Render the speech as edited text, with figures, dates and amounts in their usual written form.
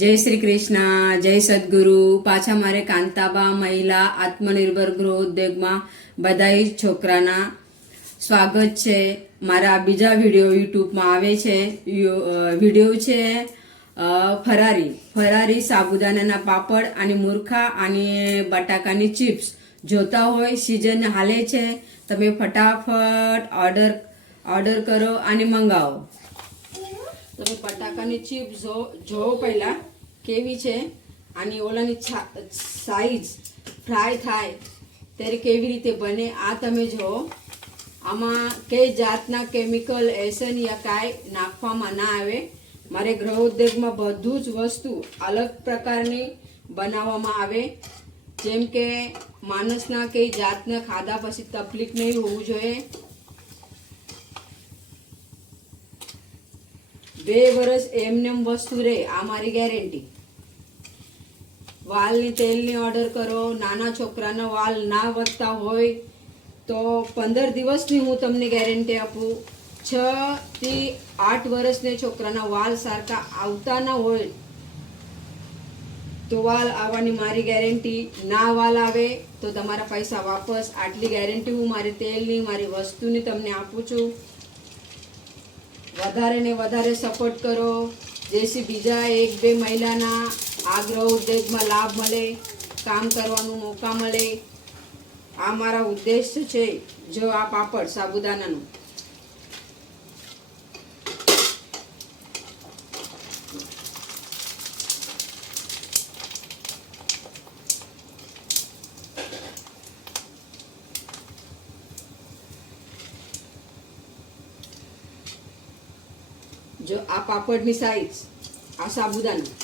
જય શ્રી કૃષ્ણ, જય સદગુરુ. પાછા મારે કાંતાબા મહિલા આત્મનિર્ભર ગૃહ ઉદ્યોગમાં બધાય છોકરાના સ્વાગત છે. મારા બીજા વિડીયો યુટ્યુબમાં આવે છે. વિડીયો છે ફરારી સાબુદાણાના પાપડ અને મૂર્ખા અને બટાકાની ચિપ્સ. જોતા હોય સિઝન હાલે છે, તમે ફટાફટ ઓર્ડર કરો અને મંગાવો. તમે બટાકાની ચિપ્સ જોવો પહેલાં કેવી છે અને ઓલાની સાઈઝ ફ્રાય થાય ત્યારે કેવી રીતે બને આ તમે જુઓ. આમાં કઈ જાતના કેમિકલ એસન યા કાંઈ નાખવામાં ના આવે. મારે ગૃહ ઉદ્યોગમાં બધું જ વસ્તુ અલગ પ્રકારની બનાવવામાં આવે, જેમ કે માણસના કઈ જાતના ખાધા પછી તકલીફ નહીં હોવું જોઈએ. 2 વર્ષ એમનેમ વસ્તુ રહે, આ મારી ગેરંટી. વાલની તેલની ઓર્ડર કરો. નાના છોકરાના વાલ ના વધતા હોય તો 15 દિવસની હું તમને ગેરંટી આપું. 6 થી 8 વર્ષને છોકરાના વાલ સરખા આવતા ના હોય તો વાલ આવવાની મારી ગેરંટી. ના વાલ આવે તો તમારા પૈસા વાપસ. આટલી ગેરંટી હું મારી તેલની, મારી વસ્તુની તમને આપું છું. વધારે ને વધારે સપોર્ટ કરો, જેથી બીજા 1-2 મહિલાના આ ગૃહ ઉદ્યોગમાં લાભ મળે, કામ કરવાનું મોકા મળે. આ મારા ઉદ્દેશ છે. જો આ પાપડ સાબુદાણાનું જો આ પાપડની સાઈઝ, આ સાબુદાણા